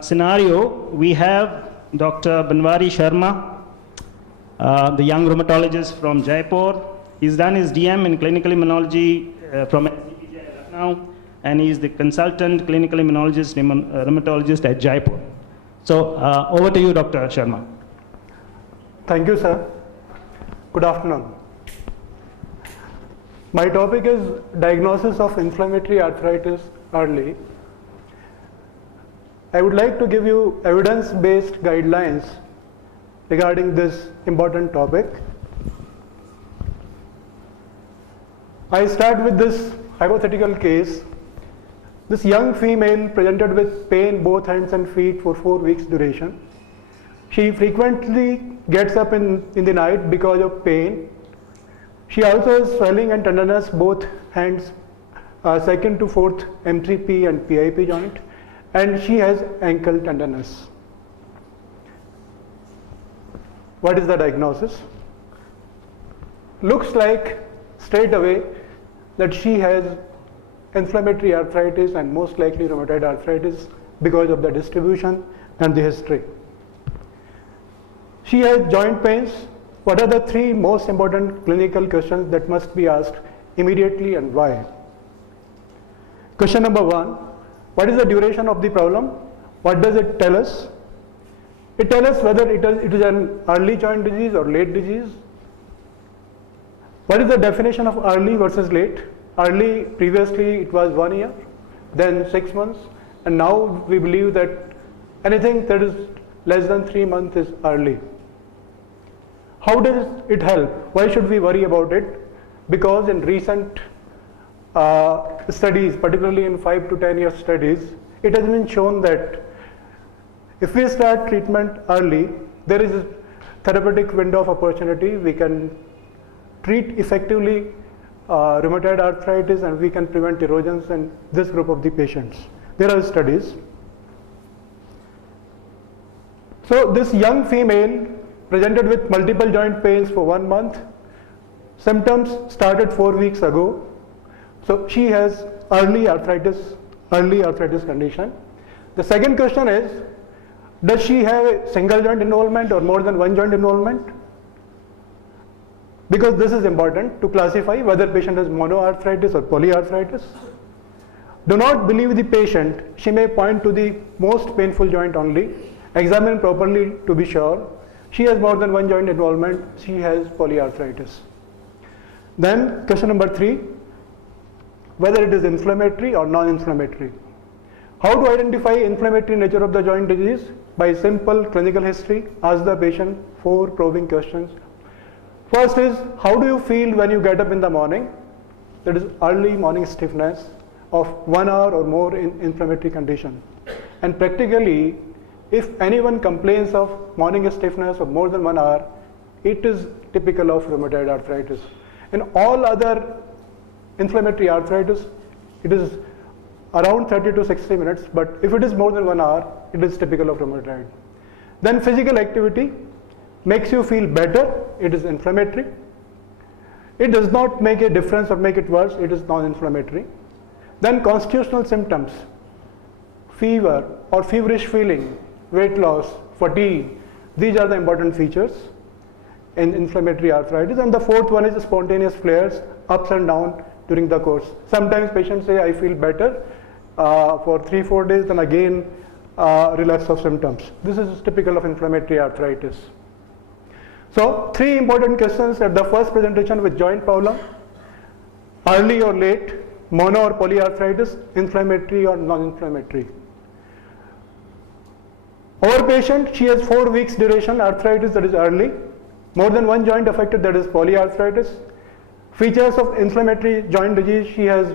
scenario, we have Dr. Banwari Sharma, the young rheumatologist from Jaipur. He's done his DM in clinical immunology from SDPJ Lucknow, and he's the consultant clinical immunologist, rheumatologist at Jaipur. So over to you, Dr. Sharma. Thank you, sir. Good afternoon. My topic is diagnosis of inflammatory arthritis early. I would like to give you evidence-based guidelines regarding this important topic. I start with this hypothetical case. This young female presented with pain both hands and feet for 4 weeks duration. She frequently gets up in the night because of pain. She also has swelling and tenderness both hands, second to fourth M3P and PIP joint, and she has ankle tenderness. What is the diagnosis? Looks like straight away that she has inflammatory arthritis and most likely rheumatoid arthritis because of the distribution and the history. She has joint pains. What are the 3 most important clinical questions that must be asked immediately and why? Question number 1, what is the duration of the problem? What does it tell us? It tells us whether it is an early joint disease or late disease. What is the definition of early versus late? Early, previously it was 1 year, then 6 months, and now we believe that anything that is less than 3 months is early. How does it help? Why should we worry about it? Because in recent studies, particularly in 5 to 10 year studies, it has been shown that if we start treatment early, there is a therapeutic window of opportunity. We can treat effectively rheumatoid arthritis and we can prevent erosions in this group of the patients. There are studies. So this young female presented with multiple joint pains for 1 month. Symptoms started 4 weeks ago. So she has early arthritis condition. The second question is, does she have a single joint involvement or more than 1 joint involvement? Because this is important to classify whether patient has monoarthritis or polyarthritis. Do not believe the patient. She may point to the most painful joint only. Examine properly to be sure. She has more than 1 joint involvement. She has polyarthritis. Then question number 3, whether it is inflammatory or non-inflammatory. How to identify inflammatory nature of the joint disease? By simple clinical history. Ask the patient 4 probing questions. First is, how do you feel when you get up in the morning? That is early morning stiffness of 1 hour or more in inflammatory condition. And practically, if anyone complains of morning stiffness of more than 1 hour, it is typical of rheumatoid arthritis. In all other inflammatory arthritis, it is around 30 to 60 minutes, but if it is more than 1 hour, it is typical of rheumatoid. Then physical activity makes you feel better, it is inflammatory. It does not make a difference or make it worse, it is non-inflammatory. Then constitutional symptoms, fever or feverish feeling, weight loss, fatigue, these are the important features in inflammatory arthritis. And the 4th one is spontaneous flares, ups and down during the course. Sometimes patients say, I feel better for 3-4 days, then again relapse of symptoms. This is typical of inflammatory arthritis. So 3 important questions at the first presentation with joint problem: early or late, mono or polyarthritis, inflammatory or non-inflammatory. Our patient, she has 4 weeks duration arthritis, that is early, more than 1 joint affected, that is polyarthritis. Features of inflammatory joint disease: she has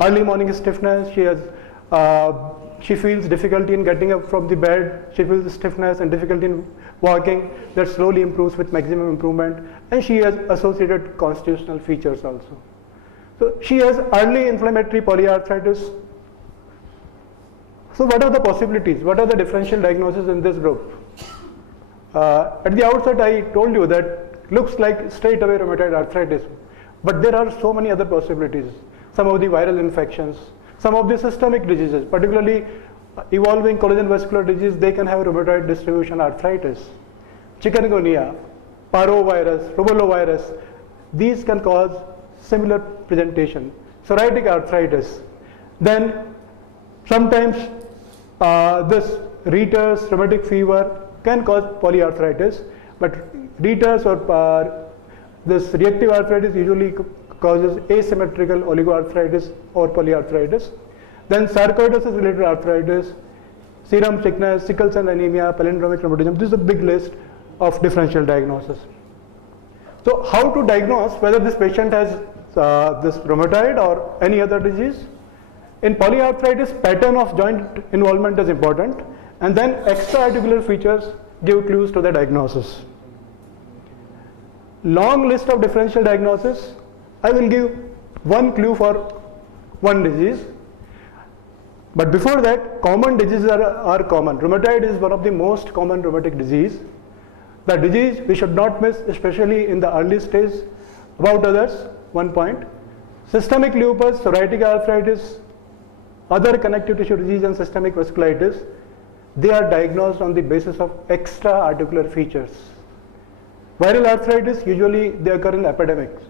early morning stiffness, she feels difficulty in getting up from the bed, she feels stiffness and difficulty in walking, that slowly improves with maximum improvement, and she has associated constitutional features also. So she has early inflammatory polyarthritis. So what are the possibilities? What are the differential diagnoses in this group? At the outset I told you that looks like straight away rheumatoid arthritis, but there are so many other possibilities. Some of the viral infections, some of the systemic diseases, particularly evolving collagen vascular disease, they can have rheumatoid distribution arthritis. Chikungunya, parvovirus, rubellovirus, these can cause similar presentation. Psoriatic arthritis. Then sometimes this Reiter's rheumatic fever can cause polyarthritis, but Reiter's or this reactive arthritis usually causes asymmetrical oligoarthritis or polyarthritis. Then sarcoidosis related arthritis, serum sickness, sickle cell anemia, palindromic rheumatism. This is a big list of differential diagnosis. So how to diagnose whether this patient has this rheumatoid or any other disease? In polyarthritis, pattern of joint involvement is important, and then extra-articular features give clues to the diagnosis. Long list of differential diagnosis. I will give one clue for one disease. But before that, common diseases are common. Rheumatoid is one of the most common rheumatic disease. The disease we should not miss, especially in the early stage. About others, one point. Systemic lupus, psoriatic arthritis, other connective tissue disease and systemic vasculitis, they are diagnosed on the basis of extra articular features. Viral arthritis, usually they occur in epidemics.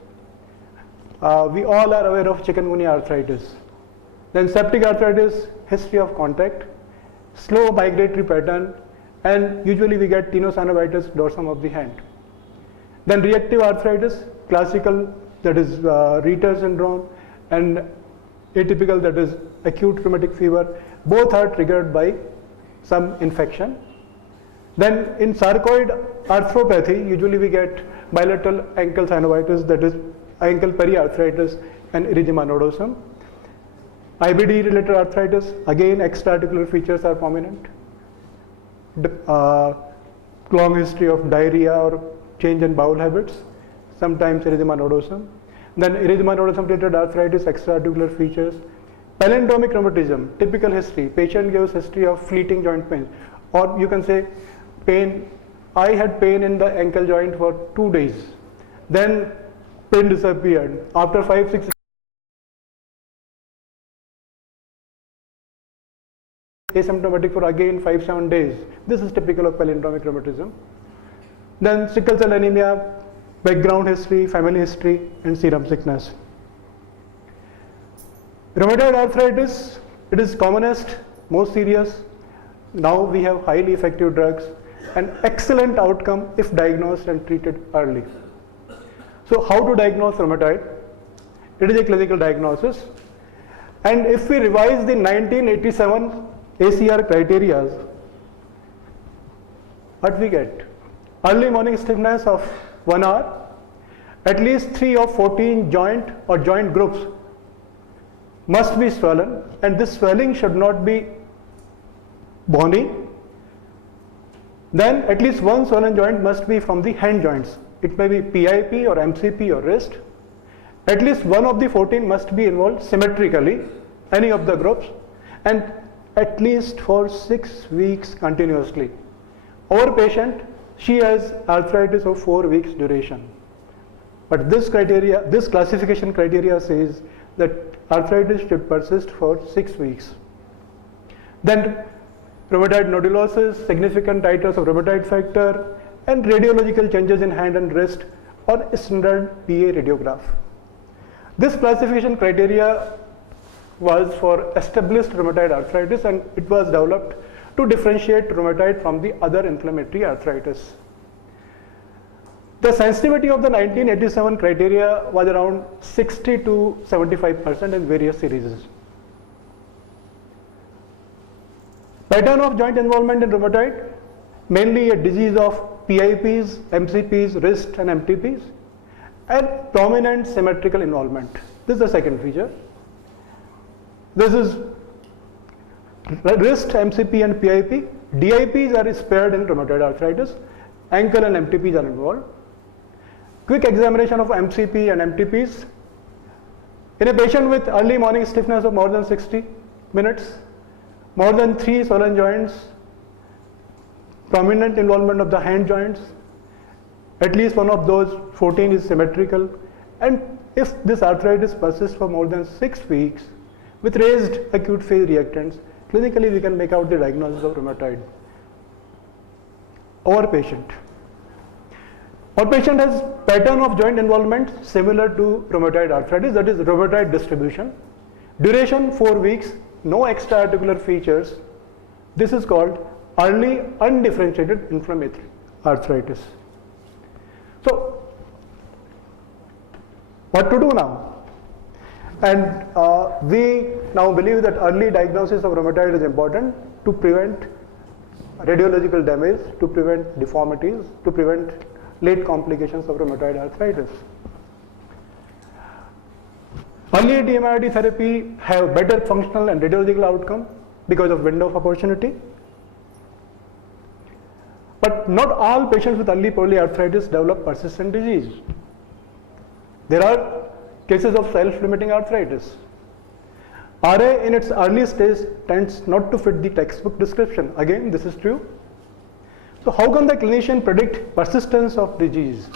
We all are aware of chikungunya arthritis. Then septic arthritis, history of contact, slow migratory pattern, and usually we get tenosynovitis dorsum of the hand. Then reactive arthritis, classical, that is Reiter syndrome, and atypical, that is acute rheumatic fever. Both are triggered by some infection. Then in sarcoid arthropathy, usually we get bilateral ankle synovitis, that is ankle periarthritis and erythema nodosum. IBD related arthritis, again extra-articular features are prominent. Long history of diarrhea or change in bowel habits, sometimes erythema nodosum. Then erythema nodosum related arthritis, extra-articular features. Palindromic rheumatism, typical history. Patient gives history of fleeting joint pain, or you can say pain. I had pain in the ankle joint for 2 days. Then pain disappeared. After 5-6 asymptomatic for again 5-7 days. This is typical of palindromic rheumatism. Then sickle cell anemia, background history, family history, and serum sickness. Rheumatoid arthritis, it is commonest, most serious. Now we have highly effective drugs and excellent outcome if diagnosed and treated early. So how to diagnose rheumatoid? It is a clinical diagnosis. And if we revise the 1987 ACR criteria, what we get? Early morning stiffness of 1 hour, at least 3 of 14 joint or joint groups must be swollen, and this swelling should not be bony. Then at least one swollen joint must be from the hand joints. It may be PIP or MCP or wrist. At least one of the 14 must be involved symmetrically, any of the groups, and at least for 6 weeks continuously. Our patient, she has arthritis of 4 weeks duration. But this criteria, this classification criteria says that arthritis should persist for 6 weeks. Then rheumatoid nodulosis, significant titers of rheumatoid factor, and radiological changes in hand and wrist or standard PA radiograph. This classification criteria was for established rheumatoid arthritis, and it was developed to differentiate rheumatoid from the other inflammatory arthritis. The sensitivity of the 1987 criteria was around 60 to 75% in various series. Pattern of joint involvement in rheumatoid, mainly a disease of PIPs, MCPs, wrist and MTPs, and prominent symmetrical involvement. This is the second feature. This is wrist, MCP and PIP. DIPs are spared in rheumatoid arthritis. Ankle and MTPs are involved. Quick examination of MCP and MTPs. In a patient with early morning stiffness of more than 60 minutes, more than 3 swollen joints, prominent involvement of the hand joints, at least one of those 14 is symmetrical, and if this arthritis persists for more than 6 weeks with raised acute phase reactants, clinically we can make out the diagnosis of rheumatoid. Our patient has pattern of joint involvement similar to rheumatoid arthritis, that is rheumatoid distribution. Duration 4 weeks, no extra-articular features. This is called early undifferentiated inflammatory arthritis. So, what to do now? And we now believe that early diagnosis of rheumatoid is important to prevent radiological damage, to prevent deformities, to prevent late complications of rheumatoid arthritis. Early DMARD therapy have better functional and radiological outcome because of window of opportunity. But not all patients with early polyarthritis develop persistent disease. There are cases of self-limiting arthritis. RA in its early stage tends not to fit the textbook description. Again, this is true. So how can the clinician predict persistence of disease?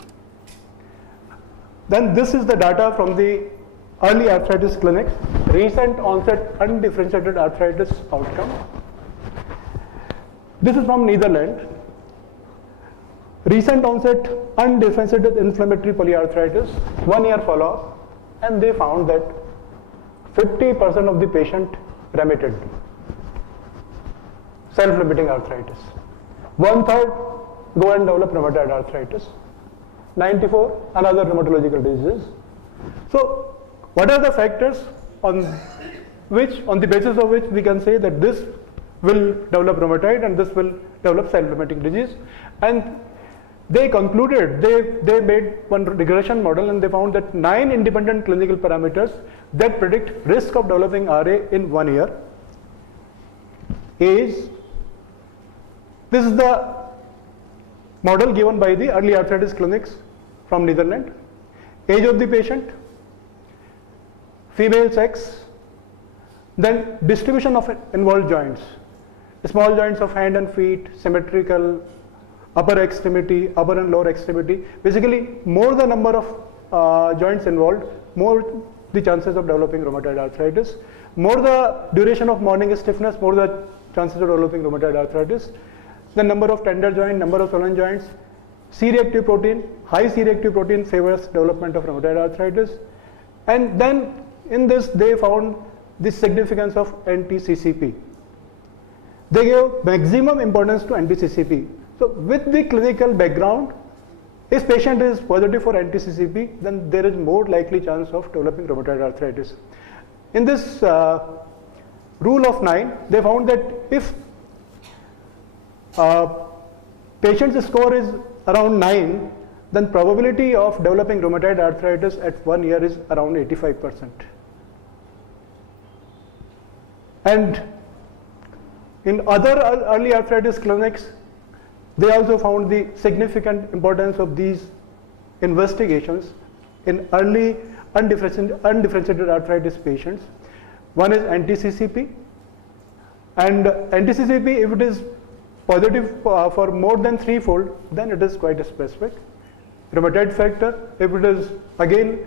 Then this is the data from the early arthritis clinics, recent onset undifferentiated arthritis outcome. This is from Netherlands. Recent onset undifferentiated inflammatory polyarthritis, 1 year follow-up, and they found that 50% of the patient remitted. Self-limiting arthritis. 1/3 go and develop rheumatoid arthritis. 94 another rheumatological disease. So what are the factors on the basis of which we can say that this will develop rheumatoid and this will develop self-limiting disease? And they concluded, they made one regression model and they found that 9 independent clinical parameters that predict risk of developing RA in 1 year. Age, this is the model given by the early arthritis clinics from Netherlands. Age of the patient, female sex, then distribution of involved joints, small joints of hand and feet, symmetrical, upper extremity, upper and lower extremity. Basically, more the number of joints involved, more the chances of developing rheumatoid arthritis. More the duration of morning stiffness, more the chances of developing rheumatoid arthritis. The number of tender joint, number of swollen joints. C-reactive protein, high C-reactive protein favors development of rheumatoid arthritis. And then in this they found the significance of anti-CCP. They gave maximum importance to anti-CCP. So with the clinical background, if patient is positive for anti-CCP, then there is more likely chance of developing rheumatoid arthritis. In this rule of 9, they found that if patient's score is around 9, then probability of developing rheumatoid arthritis at 1 year is around 85%. And in other early arthritis clinics, they also found the significant importance of these investigations in early undifferentiated arthritis patients. One is anti-CCP, and anti-CCP, if it is positive for more than 3-fold, then it is quite specific. Rheumatoid factor, if it is again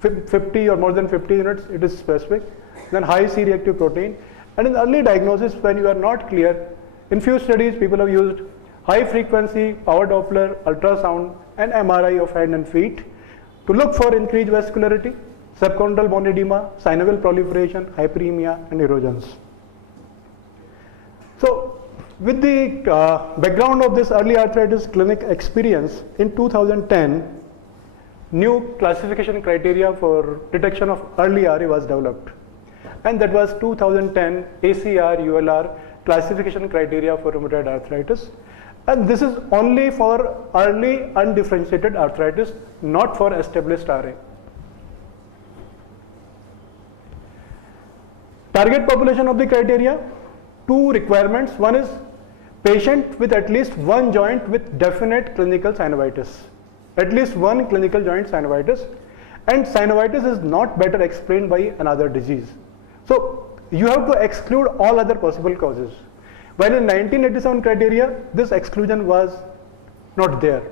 50 or more than 50 units, it is specific. Then high C-reactive protein. And in early diagnosis, when you are not clear, in few studies people have used high frequency power Doppler, ultrasound and MRI of hand and feet to look for increased vascularity, subchondral bone edema, synovial proliferation, hyperemia and erosions. So with the background of this early arthritis clinic experience, in 2010, new classification criteria for detection of early RA was developed. And that was 2010 ACR-ULR classification criteria for rheumatoid arthritis. And this is only for early undifferentiated arthritis, not for established RA. Target population of the criteria, 2 requirements. One is patient with at least 1 joint with definite clinical synovitis. At least 1 clinical joint synovitis. And synovitis is not better explained by another disease. So you have to exclude all other possible causes. While in 1987 criteria, this exclusion was not there.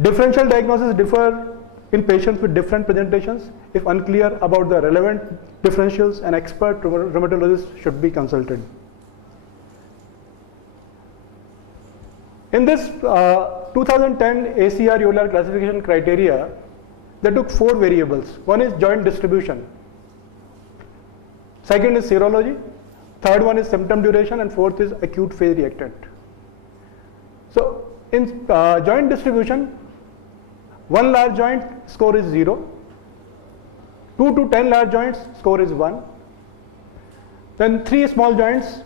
Differential diagnosis differ in patients with different presentations. If unclear about the relevant differentials, an expert rheumatologist should be consulted. In this 2010 ACR EULAR classification criteria, they took 4 variables. One is joint distribution. Second is serology. Third one is symptom duration, and fourth is acute phase reactant. So in joint distribution, 1 large joint score is 0. 2 to 10 large joints score is 1. Then 3 small joints,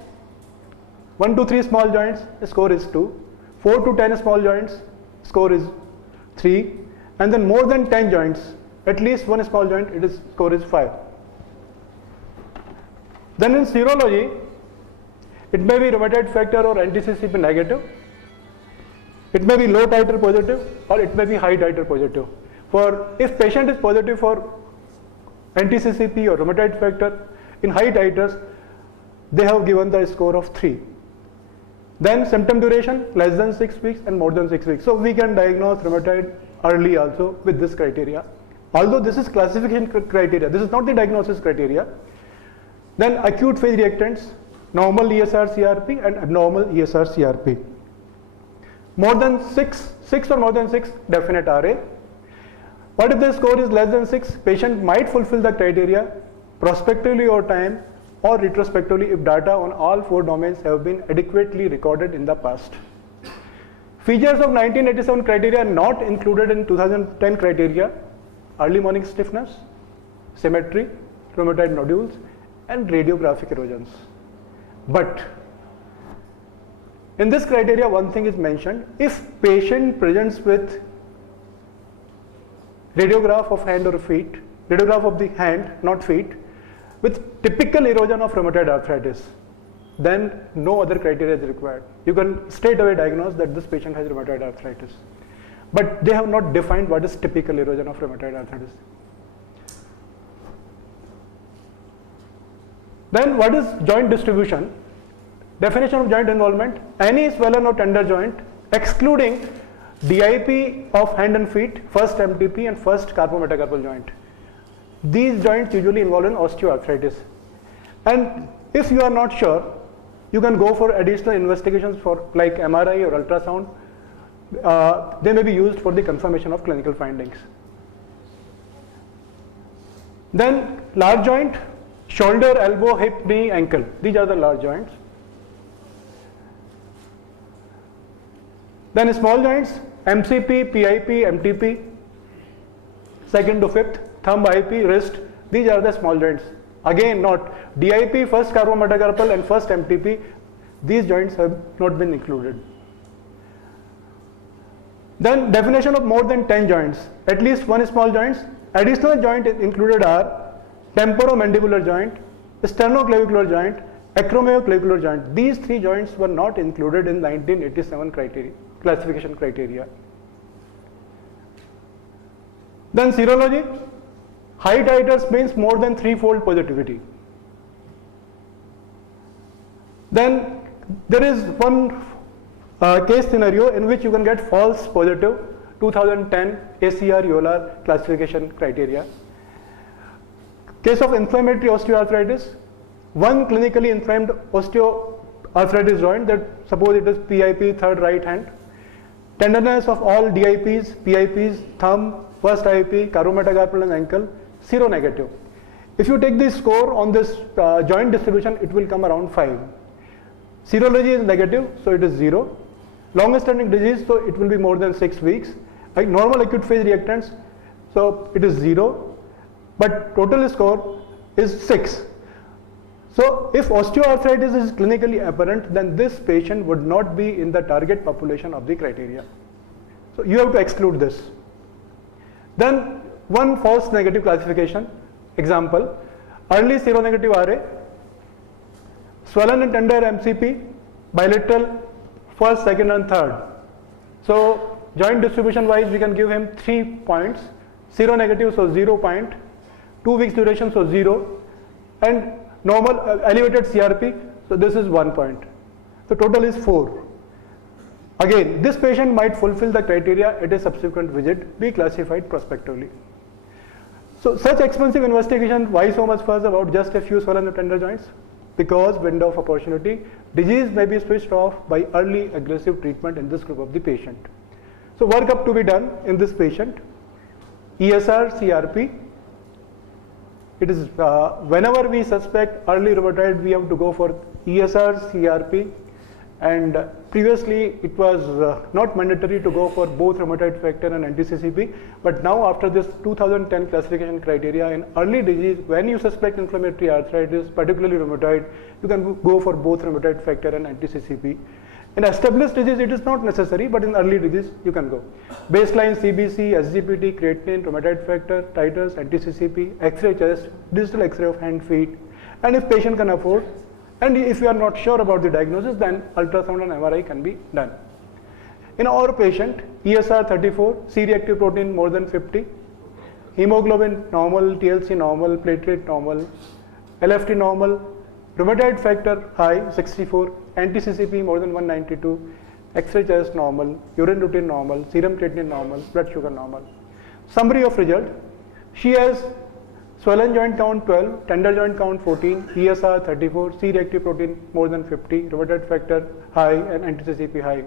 1 to 3 small joints score is 2. 4 to 10 small joints score is 3. And then more than 10 joints, at least 1 small joint, score is 5. Then in serology, it may be rheumatoid factor or anti-CCP negative. It may be low titer positive, or it may be high titer positive. For if patient is positive for anti-CCP or rheumatoid factor in high titers, they have given the score of 3. Then symptom duration less than 6 weeks and more than 6 weeks. So we can diagnose rheumatoid early also with this criteria. Although this is classification criteria, this is not the diagnosis criteria. Then acute phase reactants, normal ESR-CRP and abnormal ESR-CRP. More than 6 or more than 6, definite RA. What if the score is less than 6? Patient might fulfill the criteria prospectively over time or retrospectively if data on all 4 domains have been adequately recorded in the past. Features of 1987 criteria not included in 2010 criteria: early morning stiffness, symmetry, rheumatoid nodules, and radiographic erosions. But in this criteria, one thing is mentioned: if patient presents with radiograph of hand or feet, radiograph of the hand, not feet, with typical erosion of rheumatoid arthritis, then no other criteria is required. You can straight away diagnose that this patient has rheumatoid arthritis. But they have not defined what is typical erosion of rheumatoid arthritis. Then what is joint distribution? Definition of joint involvement: any swollen or tender joint excluding DIP of hand and feet, first MTP and first carpometacarpal joint. These joints usually involve in osteoarthritis. And if you are not sure, you can go for additional investigations for like MRI or ultrasound. They may be used for the confirmation of clinical findings. Then large joint: shoulder, elbow, hip, knee, ankle. These are the large joints. Then small joints: MCP, PIP, MTP, second to fifth, thumb, IP, wrist. These are the small joints. Again, not DIP, first carpometacarpal and first MTP. These joints have not been included. Then definition of more than 10 joints: at least 1 small joints. Additional joint included are temporomandibular joint, sternoclavicular joint, acromioclavicular joint. These 3 joints were not included in 1987 criteria, classification criteria. Then serology: high titers means more than 3-fold positivity. Then there is one case scenario in which you can get false positive, 2010 ACR EULAR classification criteria. Case of inflammatory osteoarthritis: one clinically inflamed osteoarthritis joint, that suppose it is PIP, third right hand, tenderness of all DIPs, PIPs, thumb, first IP, carpometacarpal and ankle, seronegative. If you take the score on this joint distribution, it will come around 5. Serology is negative, so it is 0. Longest standing disease, so it will be more than 6 weeks. Like normal acute phase reactants, so it is 0, but total score is 6. So if osteoarthritis is clinically apparent, then this patient would not be in the target population of the criteria. So you have to exclude this. Then one false negative classification example: early seronegative RA, swollen and tender MCP, bilateral first, second and third. So joint distribution wise, we can give him 3 points: seronegative, so 0 point, 2 weeks duration, so 0, and normal elevated CRP, so this is 1 point. So total is 4. Again, this patient might fulfill the criteria at a subsequent visit, be classified prospectively. So such expensive investigation, why so much fuss about just a few swollen and tender joints? because window of opportunity. Disease may be switched off by early aggressive treatment in this group of the patient. So workup to be done in this patient. ESR, CRP. It is whenever we suspect early rheumatoid, we have to go for ESR, CRP, and previously it was not mandatory to go for both rheumatoid factor and anti-CCP, but now after this 2010 classification criteria, in early disease, when you suspect inflammatory arthritis, particularly rheumatoid, you can go for both rheumatoid factor and anti-CCP. In established disease, it is not necessary, but in early disease, you can go. Baseline CBC, SGPT, creatinine, rheumatoid factor, titers, anti-CCP, X-ray chest, digital X-ray of hand, feet, and if patient can afford, and if you are not sure about the diagnosis, then ultrasound and MRI can be done. In our patient, ESR 34, C-reactive protein more than 50, hemoglobin normal, TLC normal, platelet normal, LFT normal, rheumatoid factor high 64, anti-CCP more than 192, X-ray chest normal, urine routine normal, serum creatinine normal, blood sugar normal. Summary of result: she has swollen joint count 12, tender joint count 14, ESR 34, C-reactive protein more than 50, rheumatoid factor high and anti-CCP high.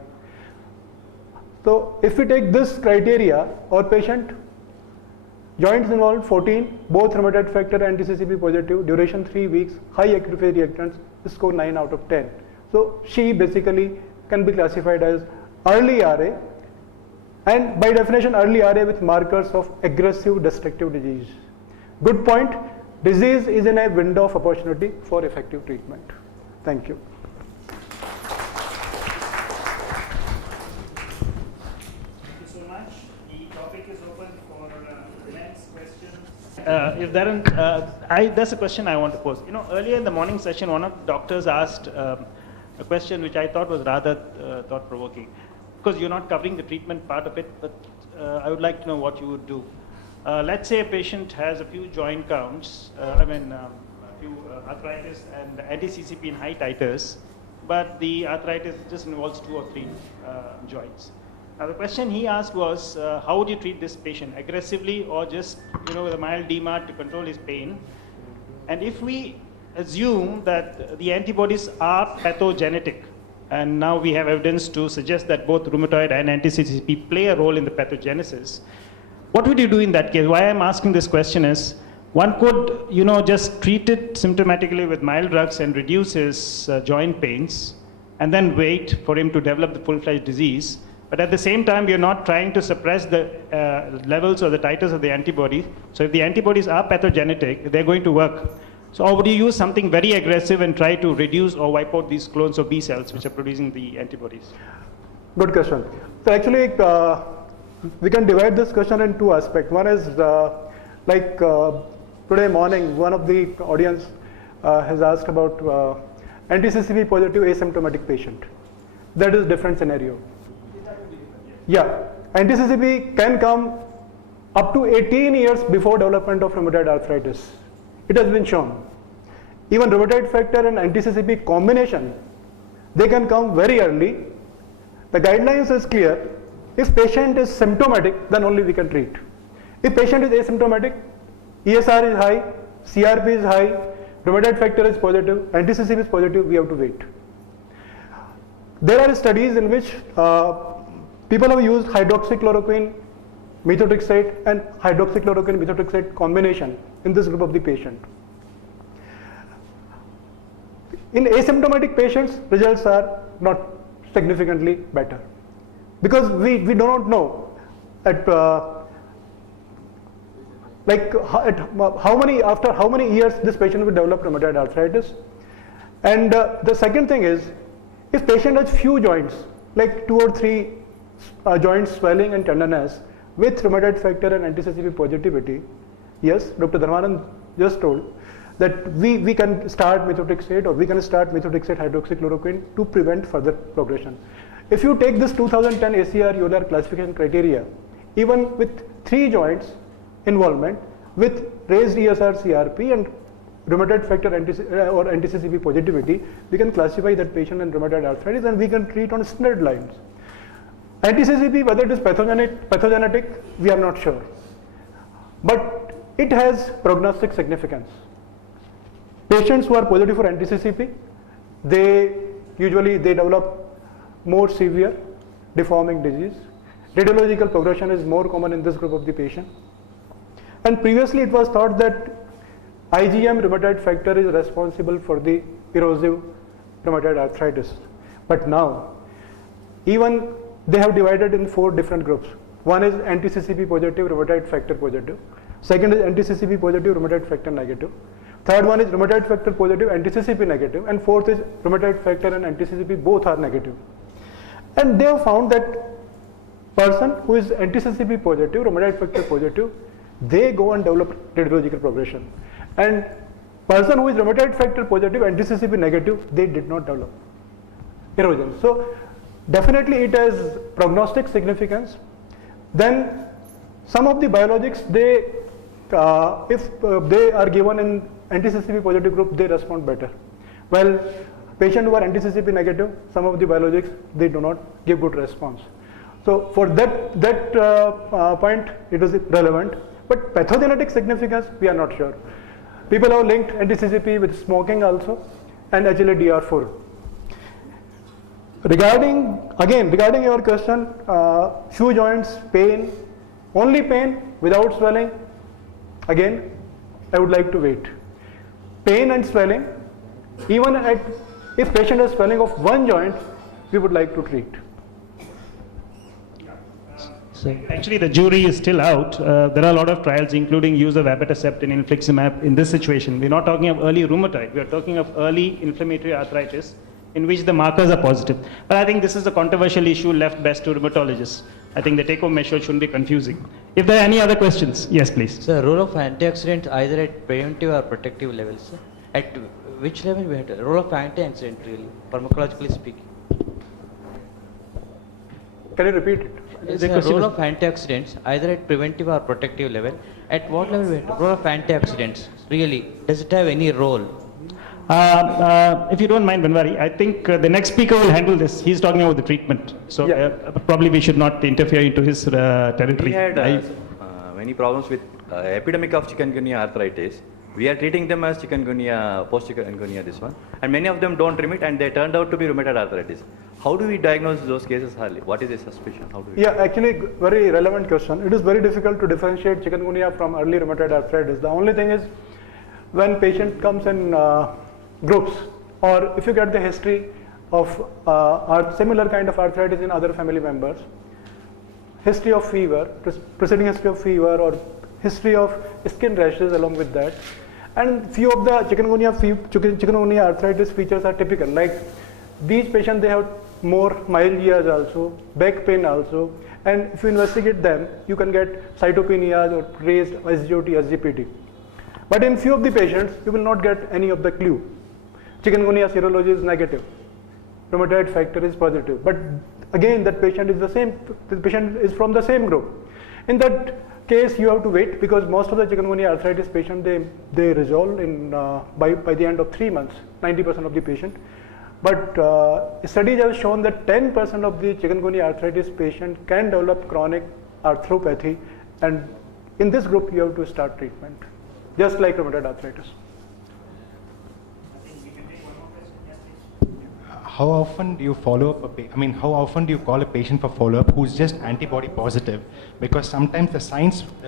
So if we take this criteria, our patient, joints involved 14, both rheumatoid factor and anti-CCP positive, duration 3 weeks, high acute phase reactants, score 9 out of 10. So she basically can be classified as early RA, and by definition early RA with markers of aggressive destructive disease. Good point. Disease is in a window of opportunity for effective treatment. Thank you. Thank you so much. The topic is open for comments, questions. If there aren't, that's a question I want to pose. You know, earlier in the morning session, one of the doctors asked a question which I thought was rather thought-provoking. Because you're not covering the treatment part of it, but I would like to know what you would do. Let's say a patient has a few joint counts, a few arthritis and anti-CCP in high titers, but the arthritis just involves 2 or 3 joints. Now the question he asked was, how would you treat this patient? Aggressively or just, with a mild DMARD to control his pain? And if we assume that the antibodies are pathogenetic, and now we have evidence to suggest that both rheumatoid and anti-CCP play a role in the pathogenesis, what would you do in that case? Why I'm asking this question is, one could, just treat it symptomatically with mild drugs and reduce his joint pains, and then wait for him to develop the full-fledged disease. But at the same time, we are not trying to suppress the levels or the titers of the antibodies. So if the antibodies are pathogenic, they're going to work. So or would you use something very aggressive and try to reduce or wipe out these clones of B cells which are producing the antibodies? Good question. So actually, we can divide this question in 2 aspects. One is today morning, one of the audience has asked about anti-CCP positive asymptomatic patient. That is different scenario. Yeah, anti-CCP can come up to 18 years before development of rheumatoid arthritis. It has been shown. Even rheumatoid factor and anti-CCP combination, they can come very early. The guidelines is clear. If patient is symptomatic, then only we can treat. If patient is asymptomatic, ESR is high, CRP is high, rheumatoid factor is positive, anti-CCP is positive, we have to wait. There are studies in which people have used hydroxychloroquine, methotrexate and hydroxychloroquine methotrexate combination in this group of the patient. In asymptomatic patients, results are not significantly better, because we do not know after how many years this patient will develop rheumatoid arthritis. And the second thing is, if patient has few joints, like 2 or 3 joint swelling and tenderness with rheumatoid factor and anti-CCP positivity, yes, Dr. Dharmanand just told that we can start methotrexate, or we can start methotrexate hydroxychloroquine to prevent further progression. If you take this 2010 ACR ULR classification criteria, even with 3 joints involvement with raised ESR CRP and rheumatoid factor or anti-CCP positivity, we can classify that patient in rheumatoid arthritis and we can treat on standard lines. Anti-CCP, whether it is pathogenetic, we are not sure, but it has prognostic significance. Patients who are positive for anti-CCP, they develop more severe deforming disease. Radiological progression is more common in this group of the patient. And previously it was thought that IgM rheumatoid factor is responsible for the erosive rheumatoid arthritis. But now, even they have divided in 4 different groups. One is anti-CCP positive, rheumatoid factor positive. Second is anti-CCP positive, rheumatoid factor negative. Third one is rheumatoid factor positive, anti-CCP negative. And fourth is rheumatoid factor and anti-CCP both are negative. And they have found that person who is anti-CCP positive, rheumatoid factor positive, they go and develop radiological progression. And person who is rheumatoid factor positive, anti-CCP negative, they did not develop erosion. So definitely it has prognostic significance. Then some of the biologics, if they are given in anti-CCP positive group, they respond better. Well, patients who are anti-CCP negative, some of the biologics, they do not give good response. So for that point, it is relevant. But pathogenetic significance, we are not sure. People have linked anti-CCP with smoking also and HLA-DR4. Regarding your question, shoe joints, pain, only pain without swelling, again, I would like to wait. Pain and swelling, even if patient has swelling of one joint, we would like to treat. So actually, the jury is still out. There are a lot of trials, including use of abatacept and infliximab in this situation. We're not talking of early rheumatoid. We're talking of early inflammatory arthritis in which the markers are positive. But I think this is a controversial issue left best to rheumatologists. I think the take-home measure shouldn't be confusing. If there are any other questions, yes, please. So, role of antioxidants either at preventive or protective levels. Sir? At which level we have to, role of antioxidant really, pharmacologically speaking? Can you repeat it? The role of antioxidants either at preventive or protective level. At what level we have to, role of antioxidants really, does it have any role? If you don't mind, Banwari, I think the next speaker will handle this. He's talking about the treatment. So Yeah. Probably we should not interfere into his territory. We had many problems with epidemic of chikungunya arthritis. We are treating them as chikungunya, post-chikungunya, this one. And many of them don't remit and they turned out to be rheumatoid arthritis. How do we diagnose those cases early? What is the suspicion? How do we Yeah, actually, very relevant question. It is very difficult to differentiate chikungunya from early rheumatoid arthritis. The only thing is when patient comes in groups, or if you get the history of similar kind of arthritis in other family members, history of fever, preceding history of fever, or history of skin rashes along with that, and few of the chikungunya arthritis features are typical. Like these patients, they have more myalgias also, back pain also, and if you investigate them, you can get cytopenias or raised SGOT, SGPT. But in few of the patients, you will not get any of the clue. Chikungunya serology is negative, rheumatoid factor is positive. But again, that patient is the patient is from the same group. In that case, you have to wait because most of the chikungunya arthritis patient, they resolve in by the end of 3 months, 90% of the patient. But studies have shown that 10% of the chikungunya arthritis patient can develop chronic arthropathy, and in this group you have to start treatment, just like rheumatoid arthritis. How often do you follow up how often do you call a patient for follow-up who's just antibody positive? Because sometimes the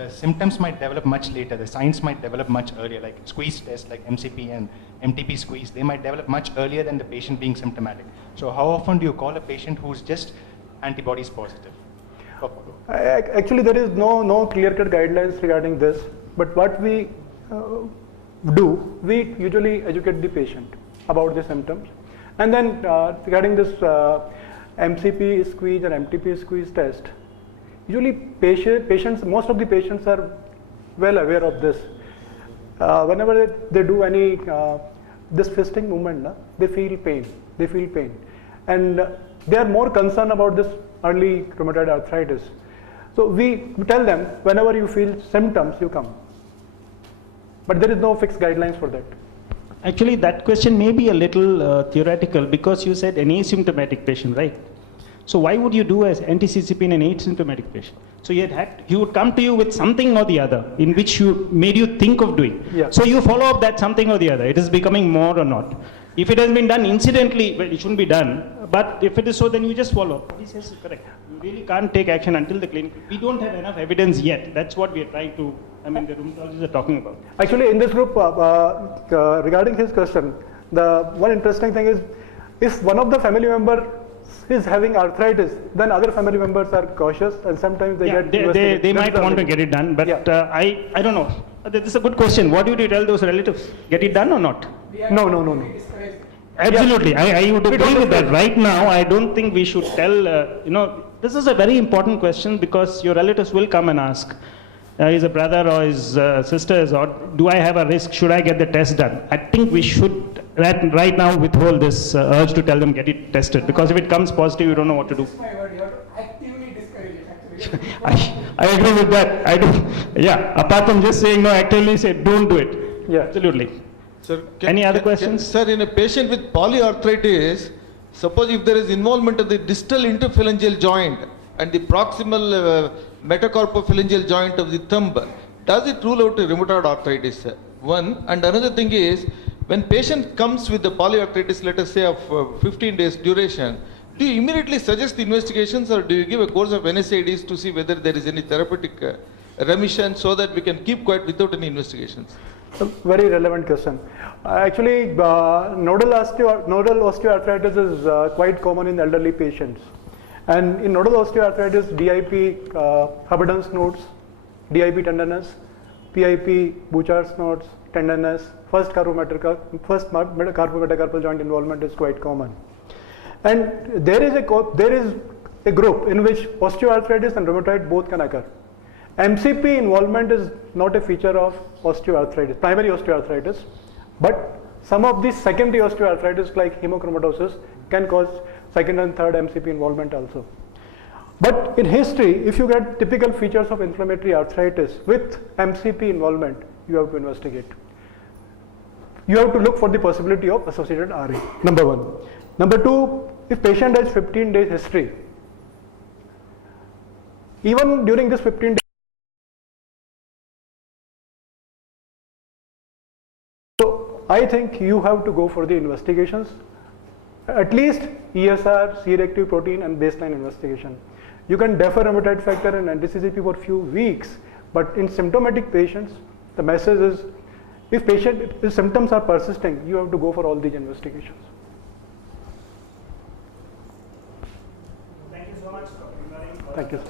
symptoms might develop much later. The signs might develop much earlier, like squeeze tests like MCP and MTP squeeze. They might develop much earlier than the patient being symptomatic. So how often do you call a patient who's just antibodies positive for follow-up? Actually, there is no clear-cut guidelines regarding this. But what we do, we usually educate the patient about the symptoms. And then regarding this MCP squeeze and MTP squeeze test, usually patients, most of the patients are well aware of this. Whenever they do any this fisting movement, they feel pain. And they are more concerned about this early rheumatoid arthritis. So we tell them, whenever you feel symptoms, you come. But there is no fixed guidelines for that. Actually, that question may be a little theoretical because you said an asymptomatic patient, right? So why would you do as anti-CCP in an asymptomatic patient? So he would come to you with something or the other in which made you think of doing. Yeah. So you follow up that something or the other. It is becoming more or not. If it has been done incidentally, well, it shouldn't be done. But if it is so, then you just follow up. What he says is correct. You really can't take action until the clinic. We don't have enough evidence yet. That's what we are trying to, the rheumatologists are talking about. Actually, in this group, regarding his question, the one interesting thing is, if one of the family member is having arthritis, then other family members are cautious, and sometimes they get investigated. They might want to get it done, but Yeah. I don't know. This is a good question. What would you tell those relatives? Get it done or not? No. Absolutely, I would We agree don't with that. discuss. Right now, I don't think we should tell, this is a very important question because your relatives will come and ask, is a brother or his sisters, or do I have a risk? Should I get the test done? I think we should right now withhold this urge to tell them get it tested, because if it comes positive, you don't know what to do. My word, you have to actively discourage it actually. I agree with that. I do. Yeah, apart from just saying no, actively say don't do it. Yeah. Absolutely. Sir, Any other questions? Sir, in a patient with polyarthritis, suppose if there is involvement of the distal interphalangeal joint and the proximal metacarpophalangeal joint of the thumb, does it rule out a rheumatoid arthritis? Sir? One, and another thing is, when patient comes with the polyarthritis, let us say of 15 days duration, do you immediately suggest the investigations, or do you give a course of NSAIDs to see whether there is any therapeutic remission so that we can keep quiet without any investigations? A very relevant question. Actually, nodal osteoarthritis is quite common in elderly patients. And in nodal osteoarthritis, DIP Hubbard's nodes, DIP tenderness, PIP Bouchard's nodes, tenderness, first carpometacarpal joint involvement is quite common. And there is a group in which osteoarthritis and rheumatoid both can occur. MCP involvement is not a feature of osteoarthritis, primary osteoarthritis, but some of these secondary osteoarthritis like hemochromatosis can cause second and third MCP involvement also. But in history, if you get typical features of inflammatory arthritis with MCP involvement, you have to investigate. You have to look for the possibility of associated RA, number one. Number two, if patient has 15 days history, even during this 15 days, so I think you have to go for the investigations, at least ESR, C-reactive protein and baseline investigation. You can defer rheumatoid factor and anti-CCP for few weeks, but in symptomatic patients, the message is, if symptoms are persisting, you have to go for all these investigations. Thank you so much, Dr. Thank you.